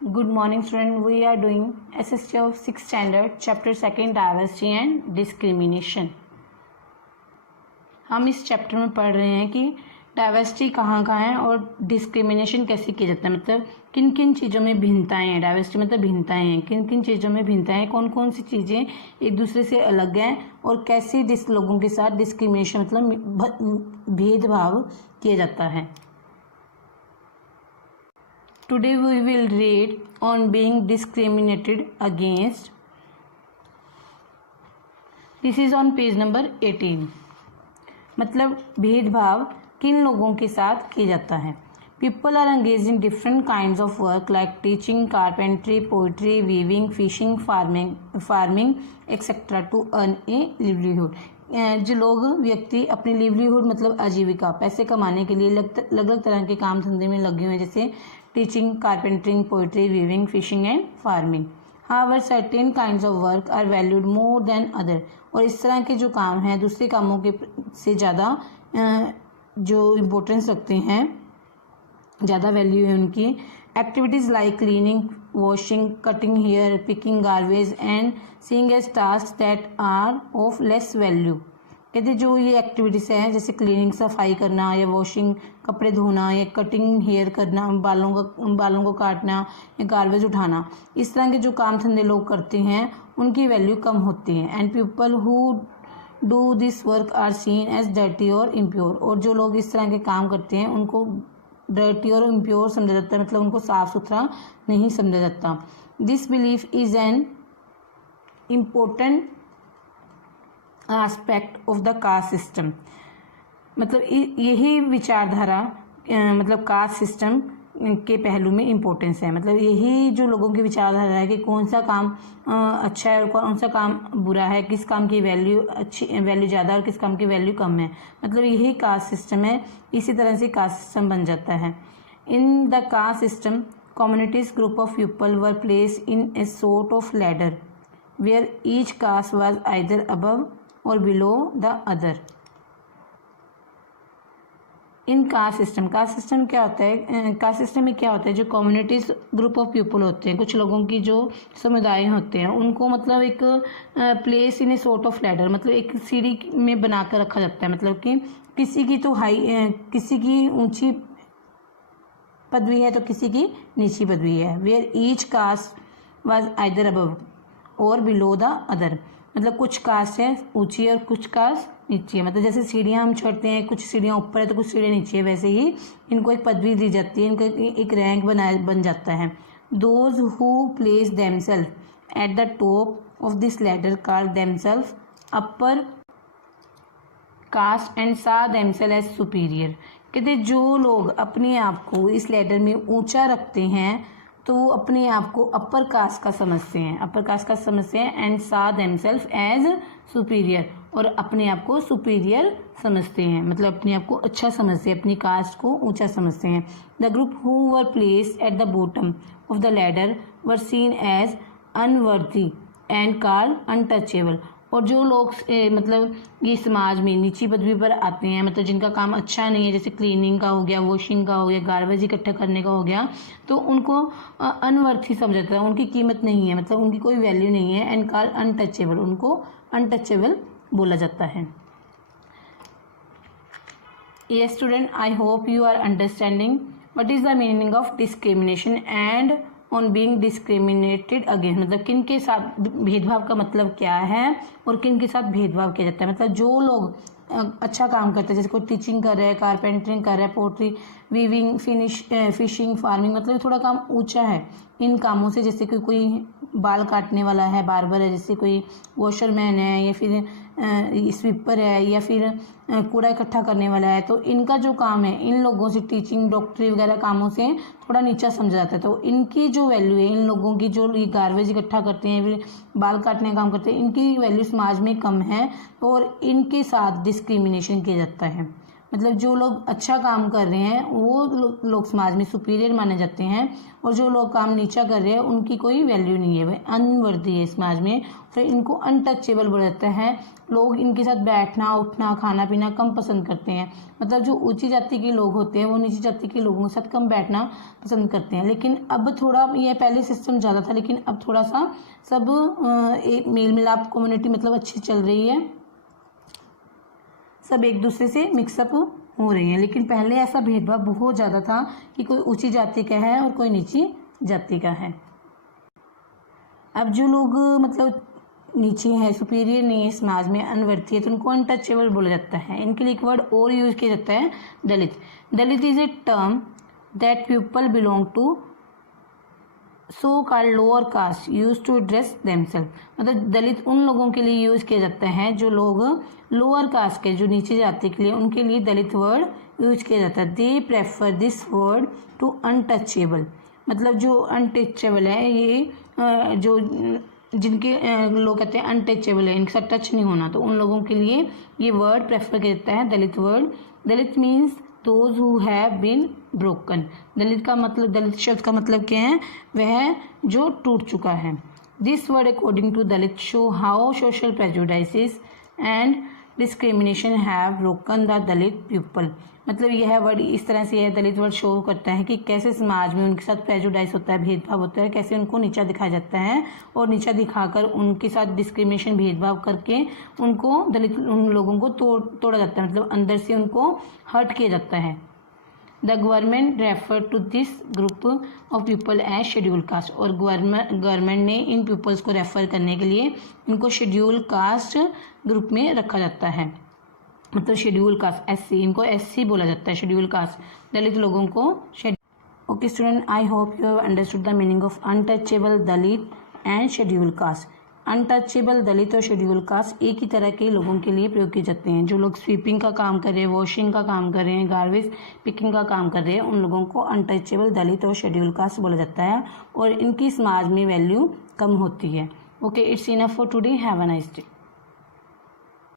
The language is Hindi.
Good morning student, we are doing SST of 6th standard chapter 2 diversity and discrimination। हम इस चैप्टर में पढ़ रहे हैं कि डाइवर्सिटी कहाँ कहाँ है और डिस्क्रिमिनेशन कैसे किया जाता है, मतलब किन किन चीज़ों में भिन्नताएं हैं। डाइवर्सिटी मतलब भिन्नताएं हैं, किन किन चीज़ों में भिन्नताएं हैं, कौन कौन सी चीज़ें एक दूसरे से अलग हैं और कैसे लोगों के साथ डिस्क्रिमिनेशन मतलब भेदभाव किया जाता है। Today we will read on being discriminated against. This is on page number 18। मतलब भेदभाव किन लोगों के साथ किया जाता है। People are engaged in different kinds of work like teaching, carpentry, poetry, weaving, fishing, farming, etc. to earn a livelihood। जो लोग व्यक्ति अपनी लिवलीहुड मतलब आजीविका पैसे कमाने के लिए अलग अलग तरह के काम धंधे में लगे हुए हैं, जैसे teaching, carpentering, poetry, weaving, fishing and farming. However certain kinds of work are valued more than other. और इस तरह के जो काम हैं दूसरे कामों के से ज़्यादा जो इम्पोर्टेंस रखते हैं, ज़्यादा वैल्यू है उनकी। Activities like cleaning, washing, cutting hair, picking garbage and seeing as task that are of less value. कहते जो ये एक्टिविटीज़ हैं जैसे क्लीनिंग सफाई करना या वॉशिंग कपड़े धोना या कटिंग हेयर करना, बालों को काटना या गार्बेज उठाना, इस तरह के जो काम धंधे लोग करते हैं उनकी वैल्यू कम होती है। And people who do this work are seen as dirty और इम्प्योर। और जो लोग इस तरह के काम करते हैं उनको डर्टी और इम्प्योर समझा जाता है, मतलब उनको साफ सुथरा नहीं समझा जाता। This belief is an important aspect of the caste system. मतलब यही विचारधारा मतलब कास्ट सिस्टम के पहलू में इम्पोर्टेंस है। मतलब यही जो लोगों की विचारधारा है कि कौन सा काम अच्छा है और कौन सा काम बुरा है, किस काम की वैल्यू ज़्यादा और किस काम की वैल्यू कम है, मतलब यही कास्ट सिस्टम है। इसी तरह से कास्ट सिस्टम बन जाता है। In the caste system communities group of people were place in a sort of ladder where each caste was either above or below the other. In caste system क्या होता है, कास्ट सिस्टम में क्या होता है, जो कम्युनिटीज ग्रुप ऑफ पीपल होते हैं, कुछ लोगों की जो समुदाय होते हैं उनको मतलब एक place in a sort of ladder, मतलब एक सीढ़ी में बना कर रखा जाता है। मतलब कि किसी की तो किसी की ऊंची पदवी है तो किसी की नीची पदवी है। Where each caste was either above or below the other, मतलब कुछ कास्ट है ऊंची और कुछ कास्ट नीचे है। मतलब जैसे सीढ़ियाँ हम छोड़ते हैं, कुछ सीढ़ियाँ ऊपर है तो कुछ सीढ़ियाँ नीचे है, वैसे ही इनको एक पदवी दी जाती है, इनको एक रैंक बन जाता है। Those who place themselves at the top of this ladder call themselves upper caste and saw themselves as superior. कहते जो लोग अपने आप को इस लैडर में ऊंचा रखते हैं तो वो अपने आप को अपर कास्ट का समझते हैं, and saw themselves as superior, और अपने आप को सुपीरियर समझते हैं, मतलब अपने आप को अच्छा समझते हैं, अपनी कास्ट को ऊंचा समझते हैं। The group who were placed at the bottom of the ladder were seen as unworthy and called untouchable. और जो लोग मतलब ये समाज में नीची पदवी पर आते हैं, मतलब जिनका काम अच्छा नहीं है, जैसे क्लीनिंग का हो गया, वॉशिंग का हो गया, गार्बेज इकट्ठा करने का हो गया, तो उनको अनवर्थी समझा जाता है, उनकी कीमत नहीं है, मतलब उनकी कोई वैल्यू नहीं है। एंड कॉल्ड अनटचेबल, उनको अनटचेबल बोला जाता है। Yes student, I hope you are understanding what is the meaning of discrimination and on being discriminated against। मतलब किन के साथ भेदभाव का मतलब क्या है और किन के साथ भेदभाव किया जाता है। मतलब जो लोग अच्छा काम करते हैं, जैसे कोई टीचिंग कर रहा है, कारपेंटरिंग कर रहा है, पोट्री, वीविंग, फिशिंग, फार्मिंग, मतलब थोड़ा काम ऊंचा है इन कामों से, जैसे कि कोई बाल काटने वाला है, बार्बर है, जैसे कोई वॉशरमैन है, या फिर स्वीपर है, या फिर कूड़ा इकट्ठा करने वाला है, तो इनका जो काम है इन लोगों से टीचिंग, डॉक्टरी वगैरह कामों से थोड़ा नीचा समझा जाता है। तो इनकी जो वैल्यू है, इन लोगों की जो ये गार्बेज इकट्ठा करते हैं, फिर बाल काटने का काम करते हैं, इनकी वैल्यू समाज में कम है और इनके साथ डिस्क्रिमिनेशन किया जाता है। मतलब जो लोग अच्छा काम कर रहे हैं वो लोग समाज में सुपीरियर माने जाते हैं, और जो लोग काम नीचा कर रहे हैं उनकी कोई वैल्यू नहीं है, वे अनवर्दी है समाज में, फिर इनको अनटचेबल बोला जाता है। लोग इनके साथ बैठना उठना खाना पीना कम पसंद करते हैं। मतलब जो ऊंची जाति के लोग होते हैं वो नीची जाति के लोगों के साथ कम बैठना पसंद करते हैं। लेकिन अब थोड़ा ये पहले सिस्टम ज़्यादा था, लेकिन अब थोड़ा सा सब एक मेल मिलाप कम्युनिटी मतलब अच्छी चल रही है, सब एक दूसरे से मिक्सअप हो रही हैं। लेकिन पहले ऐसा भेदभाव बहुत ज़्यादा था कि कोई ऊंची जाति का है और कोई नीची जाति का है। अब जो लोग मतलब नीचे है, सुपीरियर नहीं है समाज में, अनवर्थी है, तो उनको अनटचेबल बोला जाता है। इनके लिए एक वर्ड और यूज किया जाता है, Dalit. Dalit is a term that people belong to so called lower caste use to address themselves. मतलब दलित उन लोगों के लिए यूज किया जाता है जो लोग लोअर कास्ट के, जो नीचे जाति के लिए, उनके लिए दलित वर्ड यूज किया जाता है। They prefer this word to untouchable. मतलब जो अनटचेबल है, ये जो जिनके लोग कहते हैं अनटचेबल है, इनके साथ टच नहीं होना, तो उन लोगों के लिए ये वर्ड प्रेफर किया जाता है, Dalit word. Dalit means those who have been broken. Dalit का मतलब, दलित शब्द का मतलब क्या है, वह जो टूट चुका है। This word according to Dalit show how social prejudices and discrimination have broken the Dalit people. मतलब यह वर्ड इस तरह से, यह दलित वर्ड शो करता है कि कैसे समाज में उनके साथ प्रेजुडाइस होता है, भेदभाव होता है, कैसे उनको नीचा दिखाया जाता है, और नीचा दिखाकर उनके साथ डिस्क्रिमिनेशन, भेदभाव करके उनको दलित उन लोगों को तोड़ा जाता है, मतलब अंदर से उनको हर्ट किया जाता है। The government refer to this group of people as schedule caste. और गवर्नमेंट ने इन पीपल्स को रेफर करने के लिए इनको शेड्यूल कास्ट ग्रुप में रखा जाता है। मतलब शेड्यूल कास्ट, एससी, इनको एससी बोला जाता है, शेड्यूल कास्ट, दलित लोगों को schedule. Okay student, I hope you have understood the meaning of untouchable, Dalit and schedule caste. Untouchable, Dalit और शेड्यूल कास्ट एक ही तरह के लोगों के लिए प्रयोग किए जाते हैं। जो लोग स्वीपिंग का काम कर रहे हैं, वॉशिंग का काम कर रहे हैं, गार्बेज पिकिंग का काम कर रहे हैं, उन लोगों को अनटचेबल, दलित और शेड्यूल कास्ट बोला जाता है, और इनकी समाज में वैल्यू कम होती है। Okay, it's enough for today, have a nice day.